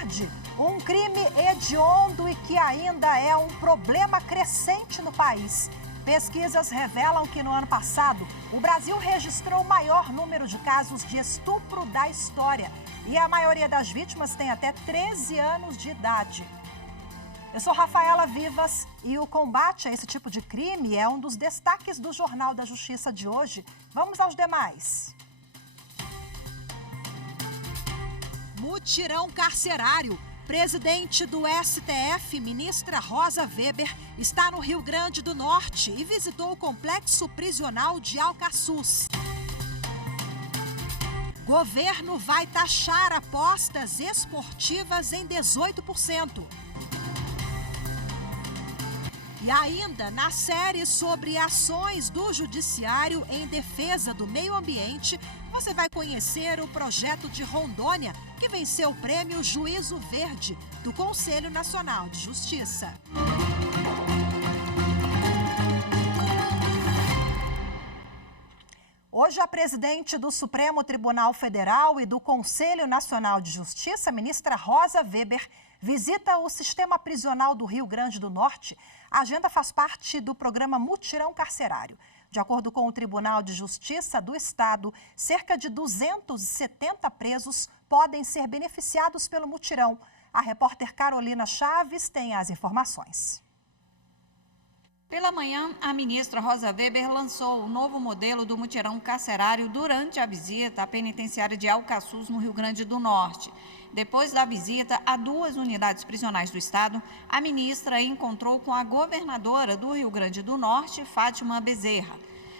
tarde. Um crime hediondo e que ainda é um problema crescente no país. Pesquisas revelam que no ano passado, o Brasil registrou o maior número de casos de estupro da história. E a maioria das vítimas tem até 13 anos de idade. Eu sou Rafaela Vivas e o combate a esse tipo de crime é um dos destaques do Jornal da Justiça de hoje. Vamos aos demais. Mutirão carcerário. Presidente do STF, ministra Rosa Weber, está no Rio Grande do Norte e visitou o complexo prisional de Alcaçuz. Governo vai taxar apostas esportivas em 18%. E ainda, na série sobre ações do Judiciário em defesa do meio ambiente, você vai conhecer o projeto de Rondônia, que venceu o prêmio Juízo Verde, do Conselho Nacional de Justiça. Hoje, a presidente do Supremo Tribunal Federal e do Conselho Nacional de Justiça, ministra Rosa Weber, visita o sistema prisional do Rio Grande do Norte. A agenda faz parte do programa Mutirão Carcerário. De acordo com o Tribunal de Justiça do Estado, cerca de 270 presos podem ser beneficiados pelo mutirão. A repórter Carolina Chaves tem as informações. Pela manhã, a ministra Rosa Weber lançou o novo modelo do mutirão carcerário durante a visita à penitenciária de Alcaçuz, no Rio Grande do Norte. Depois da visita a 2 unidades prisionais do estado, a ministra encontrou com a governadora do Rio Grande do Norte, Fátima Bezerra.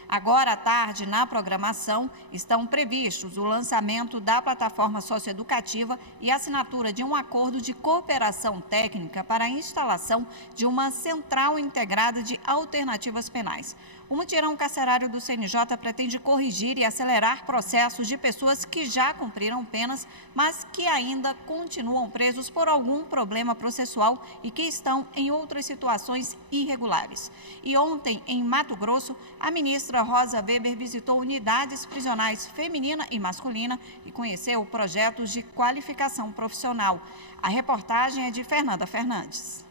Agora à tarde, na programação, estão previstos o lançamento da plataforma socioeducativa e a assinatura de um acordo de cooperação técnica para a instalação de uma central integrada de alternativas penais. O mutirão carcerário do CNJ pretende corrigir e acelerar processos de pessoas que já cumpriram penas, mas que ainda continuam presos por algum problema processual e que estão em outras situações irregulares. E ontem, em Mato Grosso, a ministra Rosa Weber visitou unidades prisionais feminina e masculina e conheceu projetos de qualificação profissional. A reportagem é de Fernanda Fernandes.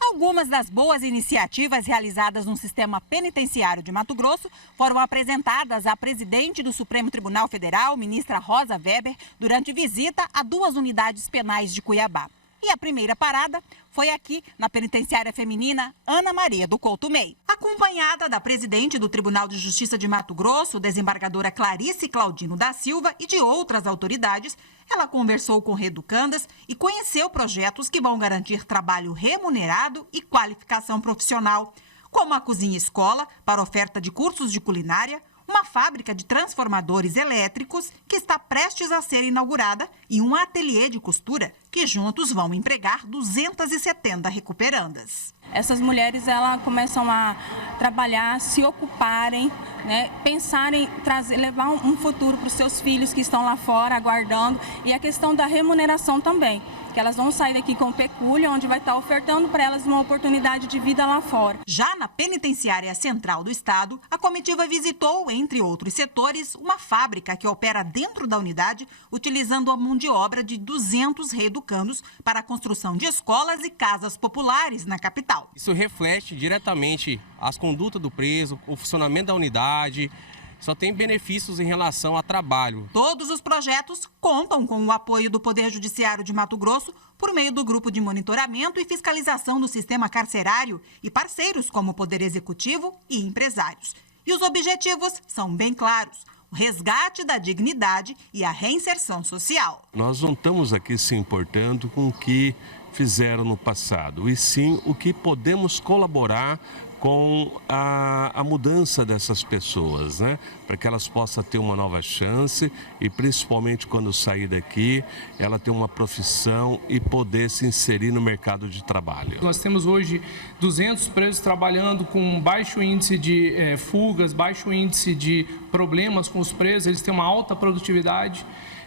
Algumas das boas iniciativas realizadas no sistema penitenciário de Mato Grosso foram apresentadas à presidente do Supremo Tribunal Federal, ministra Rosa Weber, durante visita a 2 unidades penais de Cuiabá. E a primeira parada foi aqui, na penitenciária feminina Ana Maria do Couto Mey. Acompanhada da presidente do Tribunal de Justiça de Mato Grosso, desembargadora Clarice Claudino da Silva, e de outras autoridades, ela conversou com reeducandas e conheceu projetos que vão garantir trabalho remunerado e qualificação profissional, como a cozinha-escola para oferta de cursos de culinária, uma fábrica de transformadores elétricos que está prestes a ser inaugurada e um ateliê de costura que juntos vão empregar 270 recuperandas. Essas mulheres elas começam a trabalhar, se ocuparem, né, pensarem em levar um futuro para os seus filhos que estão lá fora aguardando, e a questão da remuneração também, que elas vão sair daqui com pecúlio, onde vai estar ofertando para elas uma oportunidade de vida lá fora. Já na penitenciária central do estado, a comitiva visitou, entre outros setores, uma fábrica que opera dentro da unidade, utilizando a mão de obra de 200 reeducandos para a construção de escolas e casas populares na capital. Isso reflete diretamente as condutas do preso, o funcionamento da unidade. Só tem benefícios em relação a trabalho. Todos os projetos contam com o apoio do Poder Judiciário de Mato Grosso por meio do Grupo de Monitoramento e Fiscalização do Sistema Carcerário e parceiros como o Poder Executivo e empresários. E os objetivos são bem claros: o resgate da dignidade e a reinserção social. Nós não estamos aqui se importando com o que fizeram no passado, e sim o que podemos colaborar com a mudança dessas pessoas, né? Para que elas possam ter uma nova chance e, principalmente quando sair daqui, ela ter uma profissão e poder se inserir no mercado de trabalho. Nós temos hoje 200 presos trabalhando com baixo índice de fugas, baixo índice de problemas com os presos, eles têm uma alta produtividade.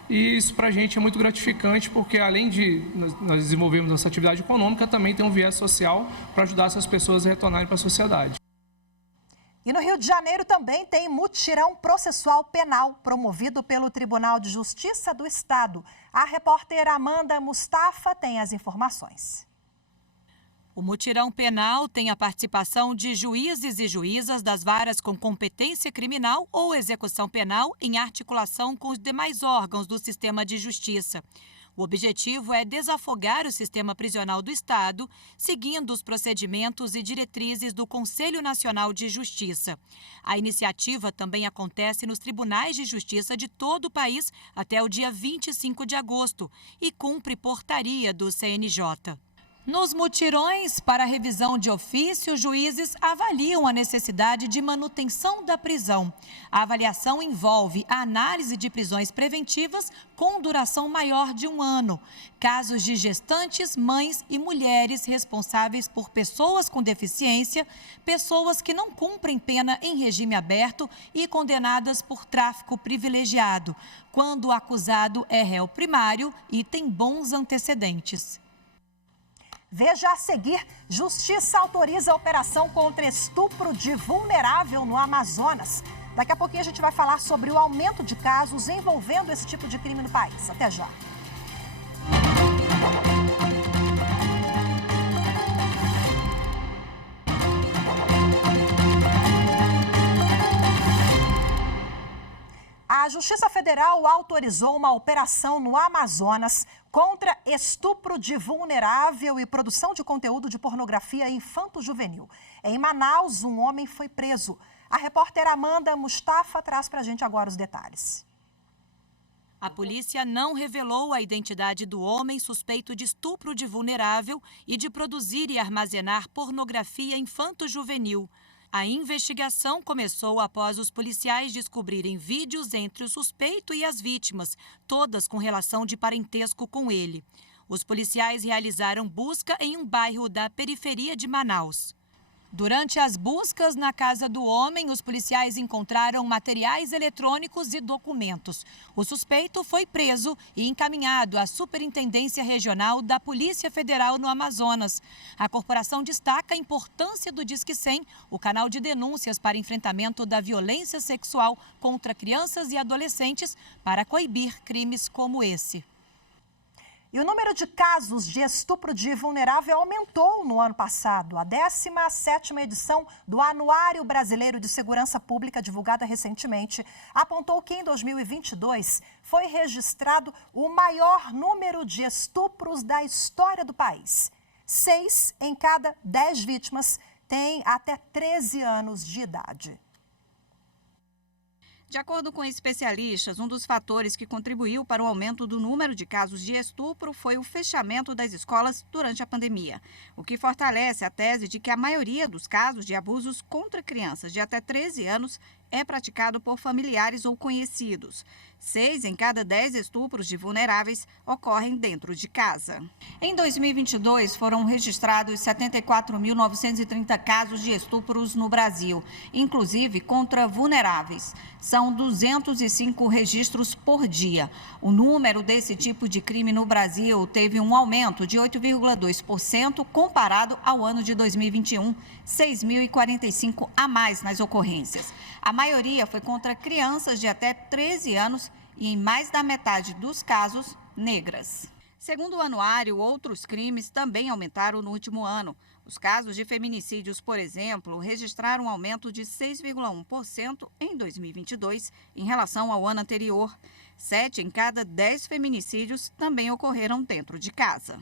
E isso para a gente é muito gratificante, porque além de nós desenvolvermos essa atividade econômica, também tem um viés social para ajudar essas pessoas a retornarem para a sociedade. E no Rio de Janeiro também tem mutirão processual penal, promovido pelo Tribunal de Justiça do Estado. A repórter Amanda Mustafa tem as informações. O mutirão penal tem a participação de juízes e juízas das varas com competência criminal ou execução penal em articulação com os demais órgãos do sistema de justiça. O objetivo é desafogar o sistema prisional do Estado, seguindo os procedimentos e diretrizes do Conselho Nacional de Justiça. A iniciativa também acontece nos tribunais de justiça de todo o país até o dia 25 de agosto e cumpre portaria do CNJ. Nos mutirões para revisão de ofício, juízes avaliam a necessidade de manutenção da prisão. A avaliação envolve a análise de prisões preventivas com duração maior de 1 ano, casos de gestantes, mães e mulheres responsáveis por pessoas com deficiência, pessoas que não cumprem pena em regime aberto e condenadas por tráfico privilegiado, quando o acusado é réu primário e tem bons antecedentes. Veja a seguir, Justiça autoriza a operação contra estupro de vulnerável no Amazonas. Daqui a pouquinho a gente vai falar sobre o aumento de casos envolvendo esse tipo de crime no país. Até já. A Justiça Federal autorizou uma operação no Amazonas contra estupro de vulnerável e produção de conteúdo de pornografia infanto-juvenil. Em Manaus, um homem foi preso. A repórter Amanda Mustafa traz para a gente agora os detalhes. A polícia não revelou a identidade do homem suspeito de estupro de vulnerável e de produzir e armazenar pornografia infanto-juvenil. A investigação começou após os policiais descobrirem vídeos entre o suspeito e as vítimas, todas com relação de parentesco com ele. Os policiais realizaram busca em um bairro da periferia de Manaus. Durante as buscas na casa do homem, os policiais encontraram materiais eletrônicos e documentos. O suspeito foi preso e encaminhado à Superintendência Regional da Polícia Federal no Amazonas. A corporação destaca a importância do Disque 100, o canal de denúncias para enfrentamento da violência sexual contra crianças e adolescentes, para coibir crimes como esse. E o número de casos de estupro de vulnerável aumentou no ano passado. A 17ª edição do Anuário Brasileiro de Segurança Pública, divulgada recentemente, apontou que em 2022 foi registrado o maior número de estupros da história do país. 6 em cada 10 vítimas têm até 13 anos de idade. De acordo com especialistas, um dos fatores que contribuiu para o aumento do número de casos de estupro foi o fechamento das escolas durante a pandemia, o que fortalece a tese de que a maioria dos casos de abusos contra crianças de até 13 anos é praticado por familiares ou conhecidos. 6 em cada 10 estupros de vulneráveis ocorrem dentro de casa. Em 2022, foram registrados 74.930 casos de estupros no Brasil, inclusive contra vulneráveis. São 205 registros por dia. O número desse tipo de crime no Brasil teve um aumento de 8,2% comparado ao ano de 2021, 6.045 a mais nas ocorrências. A maioria foi contra crianças de até 13 anos e, em mais da metade dos casos, negras. Segundo o anuário, outros crimes também aumentaram no último ano. Os casos de feminicídios, por exemplo, registraram um aumento de 6,1% em 2022 em relação ao ano anterior. 7 em cada 10 feminicídios também ocorreram dentro de casa.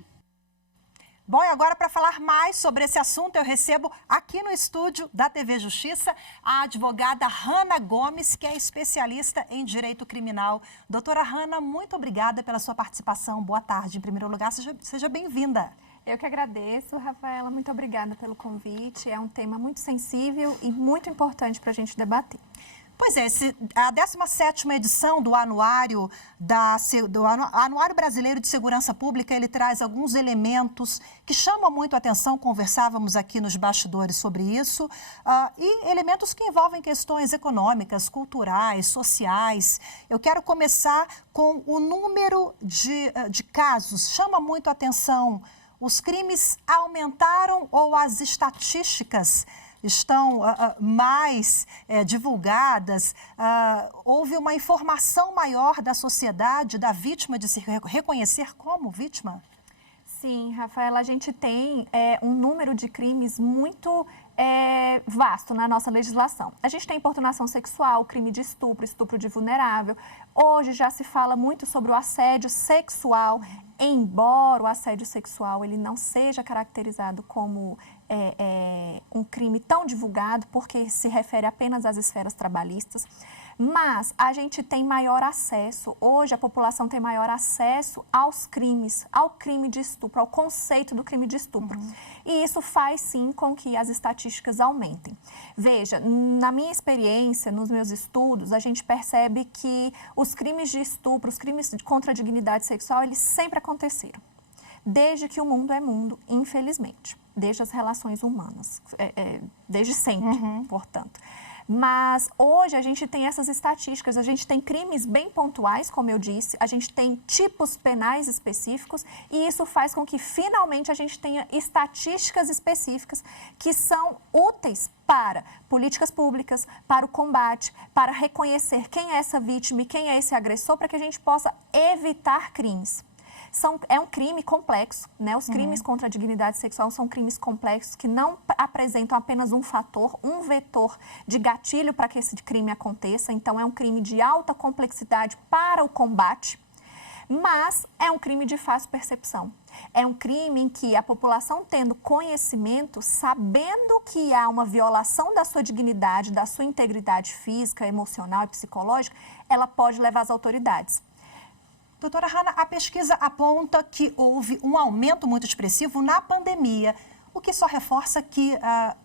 Bom, e agora para falar mais sobre esse assunto, eu recebo aqui no estúdio da TV Justiça a advogada Hanna Gomes, que é especialista em direito criminal. Doutora Hanna, muito obrigada pela sua participação. Boa tarde. Em primeiro lugar, seja bem-vinda. Eu que agradeço, Rafaela. Muito obrigada pelo convite. É um tema muito sensível e muito importante para a gente debater. Pois é, a 17ª edição do Anuário Brasileiro de Segurança Pública, ele traz alguns elementos que chamam muito a atenção, conversávamos aqui nos bastidores sobre isso, e elementos que envolvem questões econômicas, culturais, sociais. Eu quero começar com o número de casos, chama muito a atenção. Os crimes aumentaram ou as estatísticas estão mais divulgadas, houve uma informação maior da sociedade, da vítima, de se reconhecer como vítima? Sim, Rafaela, a gente tem um número de crimes muito vasto na nossa legislação. A gente tem importunação sexual, crime de estupro, estupro de vulnerável. Hoje já se fala muito sobre o assédio sexual, embora o assédio sexual ele não seja caracterizado como um crime tão divulgado, porque se refere apenas às esferas trabalhistas. Mas a gente tem maior acesso, hoje a população tem maior acesso aos crimes, ao crime de estupro, ao conceito do crime de estupro. E isso faz sim com que as estatísticas aumentem. Veja, na minha experiência, nos meus estudos, a gente percebe que os crimes de estupro, os crimes contra a dignidade sexual, eles sempre aconteceram. Desde que o mundo é mundo, infelizmente. Desde as relações humanas, desde sempre, portanto. Mas hoje a gente tem essas estatísticas, a gente tem crimes bem pontuais, como eu disse, a gente tem tipos penais específicos e isso faz com que finalmente a gente tenha estatísticas específicas que são úteis para políticas públicas, para o combate, para reconhecer quem é essa vítima e quem é esse agressor, para que a gente possa evitar crimes. É um crime complexo, né? Os crimes contra a dignidade sexual são crimes complexos que não apresentam apenas um fator, um vetor de gatilho para que esse crime aconteça. Então, é um crime de alta complexidade para o combate, mas é um crime de fácil percepção. É um crime em que a população tendo conhecimento, sabendo que há uma violação da sua dignidade, da sua integridade física, emocional e psicológica, ela pode levar às autoridades. Doutora Hanna, a pesquisa aponta que houve um aumento muito expressivo na pandemia, o que só reforça que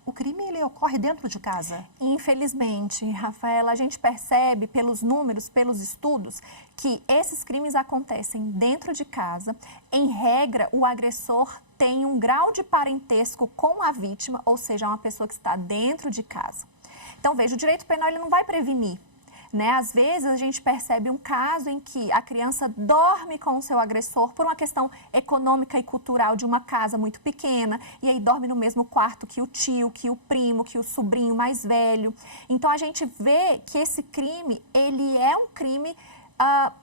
o crime ele ocorre dentro de casa. Infelizmente, Rafaela, a gente percebe pelos números, pelos estudos, que esses crimes acontecem dentro de casa. Em regra, o agressor tem um grau de parentesco com a vítima, ou seja, uma pessoa que está dentro de casa. Então, veja, o direito penal ele não vai prevenir. Né? Às vezes, a gente percebe um caso em que a criança dorme com o seu agressor por uma questão econômica e cultural de uma casa muito pequena, e aí dorme no mesmo quarto que o tio, que o primo, que o sobrinho mais velho. Então, a gente vê que esse crime, ele é um crime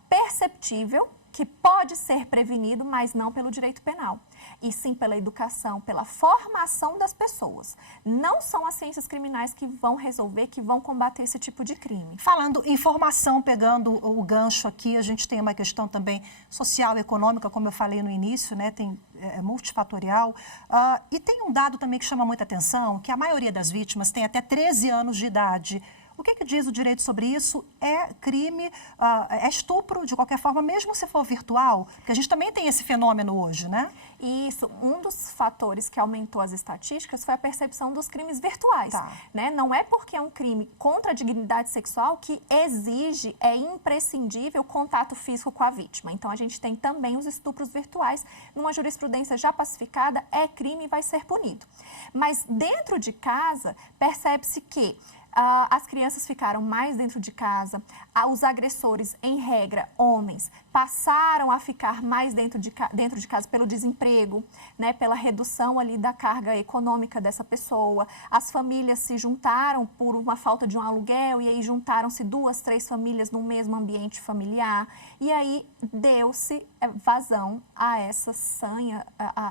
perceptível, que pode ser prevenido, mas não pelo direito penal, e sim pela educação, pela formação das pessoas. Não são as ciências criminais que vão resolver, que vão combater esse tipo de crime. Falando em formação, pegando o gancho aqui, a gente tem uma questão também social e econômica, como eu falei no início, né? É multifatorial. E tem um dado também que chama muita atenção, que a maioria das vítimas tem até 13 anos de idade. O que diz o direito sobre isso? É crime, é estupro, de qualquer forma, mesmo se for virtual? Porque a gente também tem esse fenômeno hoje, né? Isso. Um dos fatores que aumentou as estatísticas foi a percepção dos crimes virtuais. Tá. Né? Não é porque é um crime contra a dignidade sexual que exige, é imprescindível, contato físico com a vítima. Então, a gente tem também os estupros virtuais. Numa jurisprudência já pacificada, é crime e vai ser punido. Mas dentro de casa, percebe-se que as crianças ficaram mais dentro de casa, os agressores, em regra, homens, passaram a ficar mais dentro de casa pelo desemprego, né, pela redução ali da carga econômica dessa pessoa. As famílias se juntaram por uma falta de um aluguel e aí juntaram-se 2, 3 famílias no mesmo ambiente familiar e aí deu-se vazão a essa sanha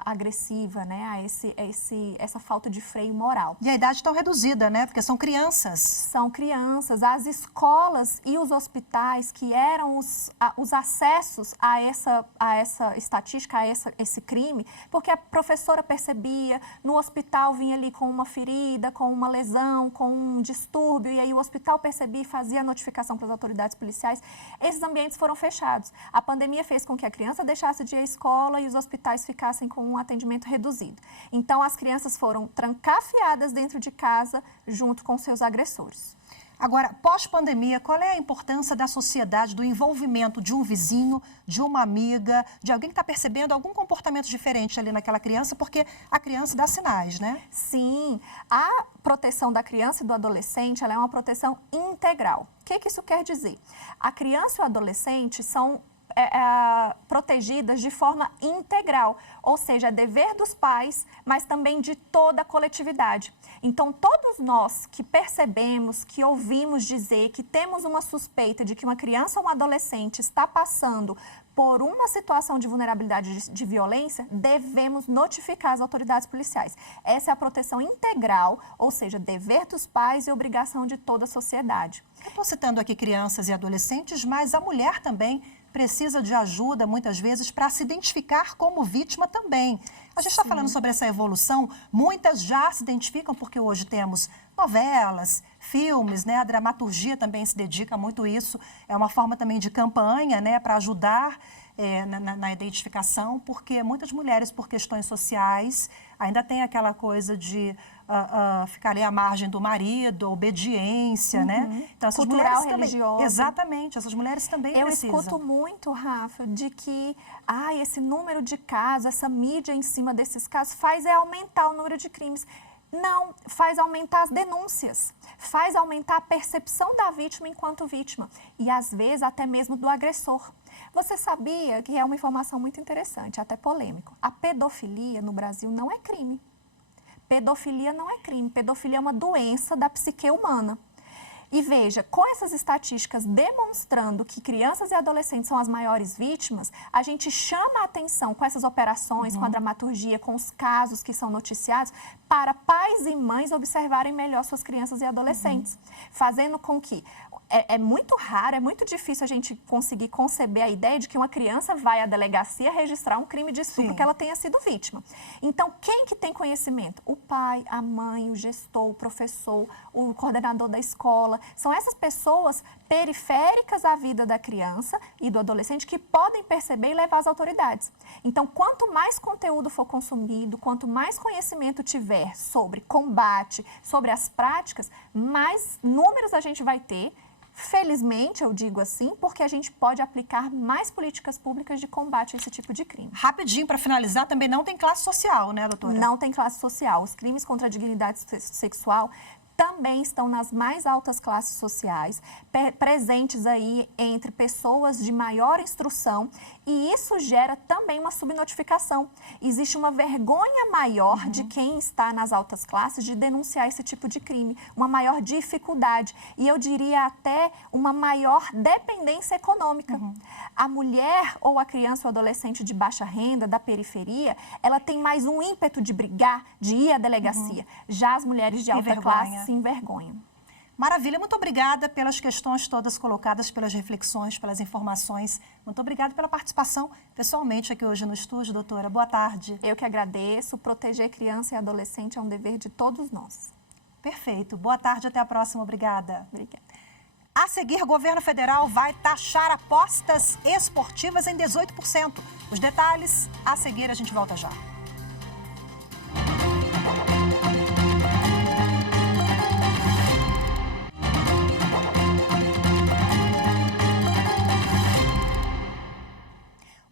agressiva, né, a essa falta de freio moral. E a idade tão reduzida, né, porque são crianças. São crianças. As escolas e os hospitais, que eram os acessos a essa estatística, a esse crime, porque a professora percebia, no hospital vinha ali com uma ferida, com uma lesão, com um distúrbio, e aí o hospital percebia e fazia a notificação para as autoridades policiais. Esses ambientes foram fechados. A pandemia fez com que a criança deixasse de ir à escola e os hospitais ficassem com um atendimento reduzido. Então, as crianças foram trancafiadas dentro de casa, junto com seus agressores. Agora, pós-pandemia, qual é a importância da sociedade, do envolvimento de um vizinho, de uma amiga, de alguém que está percebendo algum comportamento diferente ali naquela criança, porque a criança dá sinais, né? Sim, a proteção da criança e do adolescente, ela é uma proteção integral. O que isso quer dizer? A criança e o adolescente são protegidas de forma integral, ou seja, é dever dos pais, mas também de toda a coletividade. Então, todos nós que percebemos, que ouvimos dizer, que temos uma suspeita de que uma criança ou um adolescente está passando por uma situação de vulnerabilidade de violência, devemos notificar as autoridades policiais. Essa é a proteção integral, ou seja, dever dos pais e obrigação de toda a sociedade. Eu estou citando aqui crianças e adolescentes, mas a mulher também precisa de ajuda, muitas vezes, para se identificar como vítima também. A gente está falando sobre essa evolução, muitas já se identificam, porque hoje temos novelas, filmes, né? A dramaturgia também se dedica muito a isso, é uma forma também de campanha, né? Para ajudar na identificação, porque muitas mulheres, por questões sociais, ainda tem aquela coisa de ficar ali à margem do marido, obediência, né? Então, essas cultural, mulheres religiosa. também, exatamente, essas mulheres também precisam. Eu escuto muito, Rafa, de que esse número de casos, essa mídia em cima desses casos faz aumentar o número de crimes. Não, faz aumentar as denúncias, faz aumentar a percepção da vítima enquanto vítima e, às vezes, até mesmo do agressor. Você sabia que é uma informação muito interessante, até polêmico. A pedofilia no Brasil não é crime. Pedofilia não é crime. Pedofilia é uma doença da psique humana. E veja, com essas estatísticas demonstrando que crianças e adolescentes são as maiores vítimas, a gente chama a atenção com essas operações, com a dramaturgia, com os casos que são noticiados, para pais e mães observarem melhor suas crianças e adolescentes, fazendo com que... É muito raro, é muito difícil a gente conseguir conceber a ideia de que uma criança vai à delegacia registrar um crime de estupro que ela tenha sido vítima. Então, quem que tem conhecimento? O pai, a mãe, o gestor, o professor, o coordenador da escola. São essas pessoas periféricas à vida da criança e do adolescente que podem perceber e levar às autoridades. Então, quanto mais conteúdo for consumido, quanto mais conhecimento tiver sobre combate, sobre as práticas, mais números a gente vai ter. Felizmente, eu digo assim, porque a gente pode aplicar mais políticas públicas de combate a esse tipo de crime. Rapidinho, para finalizar, também não tem classe social, né, doutora? Não tem classe social. Os crimes contra a dignidade sexual também estão nas mais altas classes sociais, presentes aí entre pessoas de maior instrução, e isso gera também uma subnotificação. Existe uma vergonha maior de quem está nas altas classes de denunciar esse tipo de crime, uma maior dificuldade e eu diria até uma maior dependência econômica. A mulher ou a criança ou adolescente de baixa renda, da periferia, ela tem mais um ímpeto de brigar, de ir à delegacia. Já as mulheres de alta classe se envergonham. Maravilha, muito obrigada pelas questões todas colocadas, pelas reflexões, pelas informações. Muito obrigada pela participação pessoalmente aqui hoje no estúdio, doutora. Boa tarde. Eu que agradeço. Proteger criança e adolescente é um dever de todos nós. Perfeito. Boa tarde, até a próxima. Obrigada. Obrigada. A seguir, o governo federal vai taxar apostas esportivas em 18%. Os detalhes, a seguir, a gente volta já.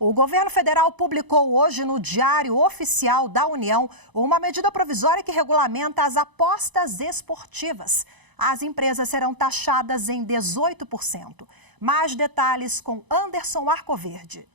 O governo federal publicou hoje no Diário Oficial da União uma medida provisória que regulamenta as apostas esportivas. As empresas serão taxadas em 18%. Mais detalhes com Anderson Arcoverde.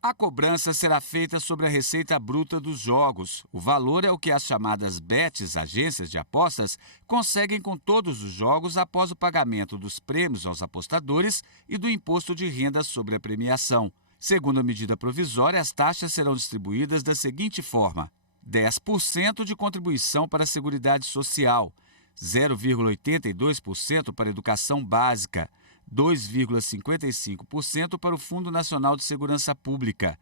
A cobrança será feita sobre a receita bruta dos jogos. O valor é o que as chamadas bets, agências de apostas, conseguem com todos os jogos após o pagamento dos prêmios aos apostadores e do imposto de renda sobre a premiação. Segundo a medida provisória, as taxas serão distribuídas da seguinte forma: 10% de contribuição para a Seguridade Social, 0,82% para a educação básica, 2,55% para o Fundo Nacional de Segurança Pública,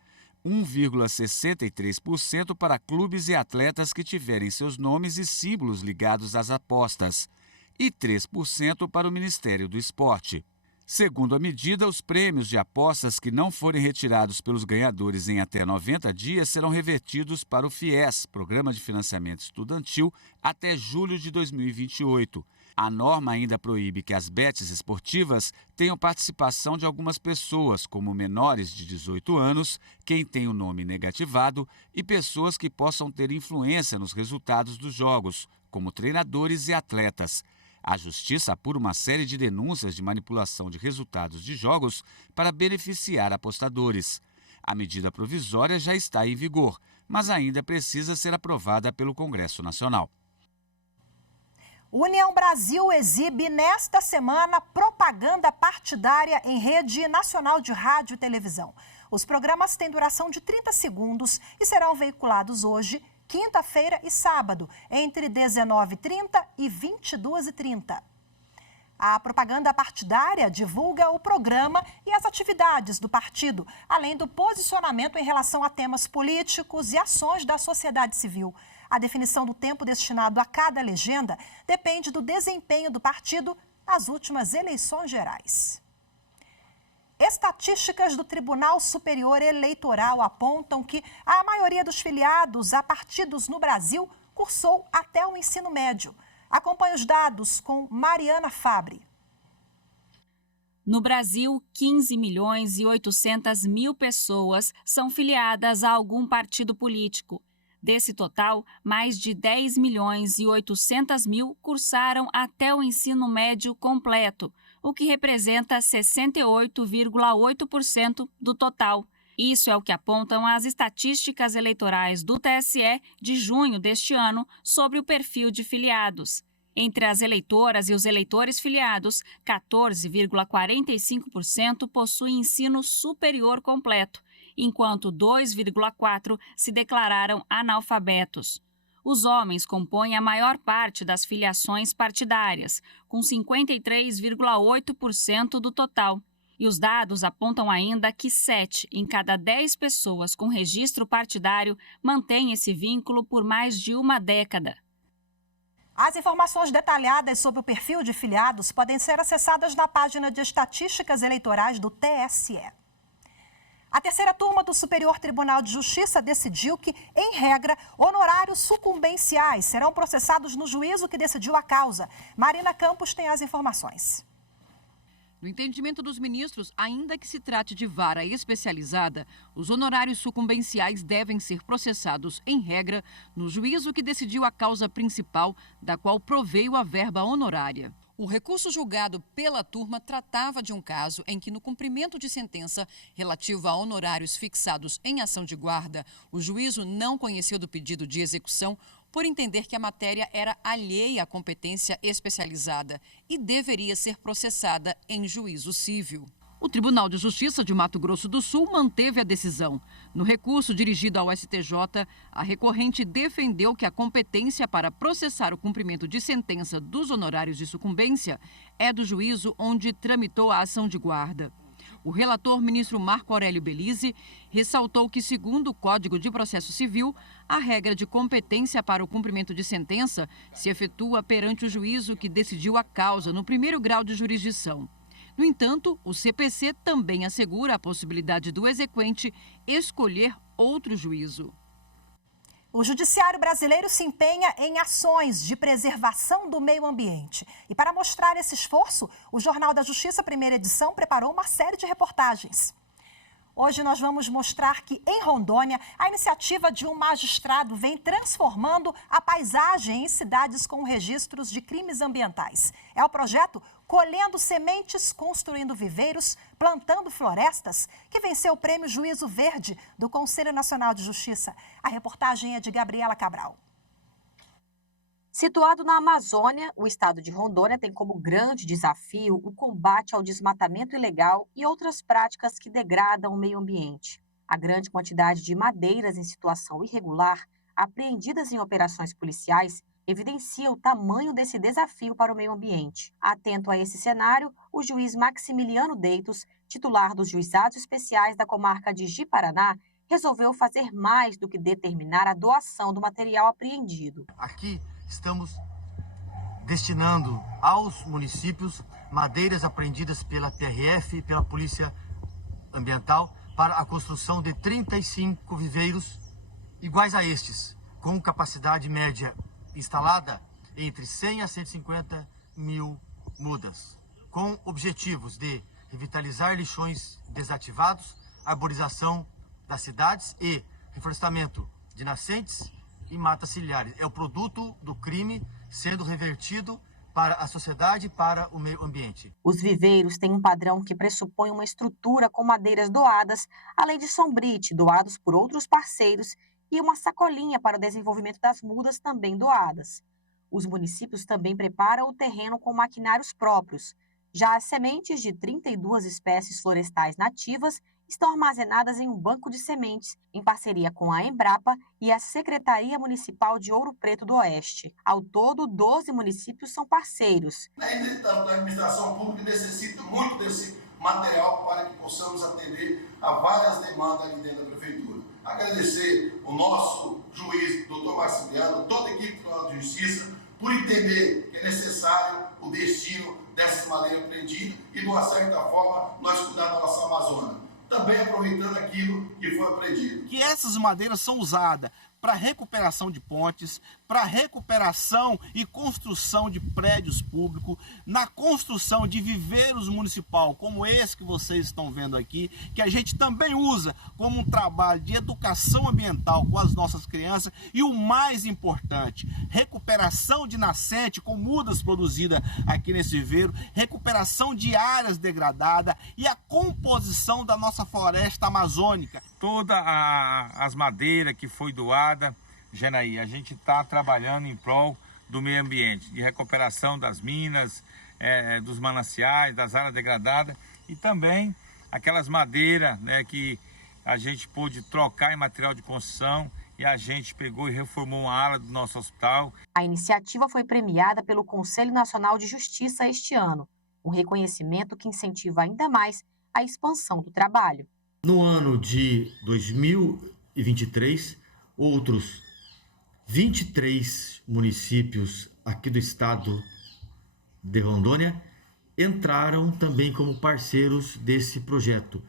1,63% para clubes e atletas que tiverem seus nomes e símbolos ligados às apostas e 3% para o Ministério do Esporte. Segundo a medida, os prêmios de apostas que não forem retirados pelos ganhadores em até 90 dias serão revertidos para o FIES, Programa de Financiamento Estudantil, até julho de 2028. A norma ainda proíbe que as bets esportivas tenham participação de algumas pessoas, como menores de 18 anos, quem tem o nome negativado e pessoas que possam ter influência nos resultados dos jogos, como treinadores e atletas. A Justiça apura uma série de denúncias de manipulação de resultados de jogos para beneficiar apostadores. A medida provisória já está em vigor, mas ainda precisa ser aprovada pelo Congresso Nacional. União Brasil exibe nesta semana propaganda partidária em rede nacional de rádio e televisão. Os programas têm duração de 30 segundos e serão veiculados hoje, quinta-feira e sábado, entre 19h30 e 22h30. A propaganda partidária divulga o programa e as atividades do partido, além do posicionamento em relação a temas políticos e ações da sociedade civil. A definição do tempo destinado a cada legenda depende do desempenho do partido nas últimas eleições gerais. Estatísticas do Tribunal Superior Eleitoral apontam que a maioria dos filiados a partidos no Brasil cursou até o ensino médio. Acompanhe os dados com Mariana Fabre. No Brasil, 15.800.000 pessoas são filiadas a algum partido político. Desse total, mais de 10.800.000 cursaram até o ensino médio completo, o que representa 68,8% do total. Isso é o que apontam as estatísticas eleitorais do TSE de junho deste ano sobre o perfil de filiados. Entre as eleitoras e os eleitores filiados, 14,45% possuem ensino superior completo, enquanto 2,4% se declararam analfabetos. Os homens compõem a maior parte das filiações partidárias, com 53,8% do total. E os dados apontam ainda que 7 em cada 10 pessoas com registro partidário mantêm esse vínculo por mais de uma década. As informações detalhadas sobre o perfil de filiados podem ser acessadas na página de estatísticas eleitorais do TSE. A terceira turma do Superior Tribunal de Justiça decidiu que, em regra, honorários sucumbenciais serão processados no juízo que decidiu a causa. Marina Campos tem as informações. No entendimento dos ministros, ainda que se trate de vara especializada, os honorários sucumbenciais devem ser processados, em regra, no juízo que decidiu a causa principal, da qual proveio a verba honorária. O recurso julgado pela turma tratava de um caso em que, no cumprimento de sentença relativa a honorários fixados em ação de guarda, o juízo não conheceu do pedido de execução por entender que a matéria era alheia à competência especializada e deveria ser processada em juízo civil. O Tribunal de Justiça de Mato Grosso do Sul manteve a decisão. No recurso dirigido ao STJ, a recorrente defendeu que a competência para processar o cumprimento de sentença dos honorários de sucumbência é do juízo onde tramitou a ação de guarda. O relator, ministro Marco Aurélio Belize, ressaltou que, segundo o Código de Processo Civil, a regra de competência para o cumprimento de sentença se efetua perante o juízo que decidiu a causa no primeiro grau de jurisdição. No entanto, o CPC também assegura a possibilidade do exequente escolher outro juízo. O Judiciário brasileiro se empenha em ações de preservação do meio ambiente. E para mostrar esse esforço, o Jornal da Justiça, primeira edição, preparou uma série de reportagens. Hoje nós vamos mostrar que, em Rondônia, a iniciativa de um magistrado vem transformando a paisagem em cidades com registros de crimes ambientais. É o projeto Colhendo Sementes, Construindo Viveiros, Plantando Florestas, que venceu o Prêmio Juízo Verde do Conselho Nacional de Justiça. A reportagem é de Gabriela Cabral. Situado na Amazônia, o estado de Rondônia tem como grande desafio o combate ao desmatamento ilegal e outras práticas que degradam o meio ambiente. A grande quantidade de madeiras em situação irregular, apreendidas em operações policiais, evidencia o tamanho desse desafio para o meio ambiente. Atento a esse cenário, o juiz Maximiliano Deitos, titular dos Juizados Especiais da comarca de Ji-Paraná, resolveu fazer mais do que determinar a doação do material apreendido. Aqui estamos destinando aos municípios madeiras apreendidas pela PRF e pela Polícia Ambiental para a construção de 35 viveiros iguais a estes, com capacidade média instalada entre 100 a 150 mil mudas, com objetivos de revitalizar lixões desativados, arborização das cidades e reflorestamento de nascentes e matas ciliares. É o produto do crime sendo revertido para a sociedade e para o meio ambiente. Os viveiros têm um padrão que pressupõe uma estrutura com madeiras doadas, além de sombrite doados por outros parceiros e uma sacolinha para o desenvolvimento das mudas também doadas. Os municípios também preparam o terreno com maquinários próprios. Já as sementes de 32 espécies florestais nativas estão armazenadas em um banco de sementes, em parceria com a Embrapa e a Secretaria Municipal de Ouro Preto do Oeste. Ao todo, 12 municípios são parceiros. A administração pública necessita muito desse material para que possamos atender a várias demandas ali dentro da Prefeitura. Agradecer o nosso juiz, doutor Maximiliano, toda a equipe do Tribunal de Justiça, por entender que é necessário o destino dessas madeiras apreendidas e, de uma certa forma, nós cuidar da nossa Amazônia. Também aproveitando aquilo que foi apreendido. Que essas madeiras são usadas para recuperação de pontes, para recuperação e construção de prédios públicos, na construção de viveiros municipal, como esse que vocês estão vendo aqui, que a gente também usa como um trabalho de educação ambiental com as nossas crianças e o mais importante, recuperação de nascente com mudas produzidas aqui nesse viveiro, recuperação de áreas degradadas e a composição da nossa floresta amazônica. Toda as madeiras que foi doada, Janaí, a gente está trabalhando em prol do meio ambiente, de recuperação das minas, dos mananciais, das áreas degradadas e também aquelas madeiras, né, que a gente pôde trocar em material de construção e a gente pegou e reformou uma ala do nosso hospital. A iniciativa foi premiada pelo Conselho Nacional de Justiça este ano, um reconhecimento que incentiva ainda mais a expansão do trabalho. No ano de 2023, outros 23 municípios aqui do estado de Rondônia entraram também como parceiros desse projeto,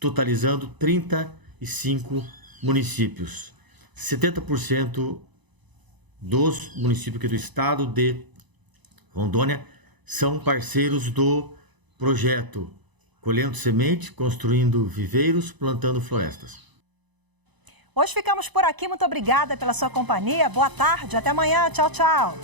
totalizando 35 municípios. 70% dos municípios aqui do estado de Rondônia são parceiros do projeto, colhendo sementes, construindo viveiros, plantando florestas. Hoje ficamos por aqui. Muito obrigada pela sua companhia. Boa tarde. Até amanhã. Tchau, tchau.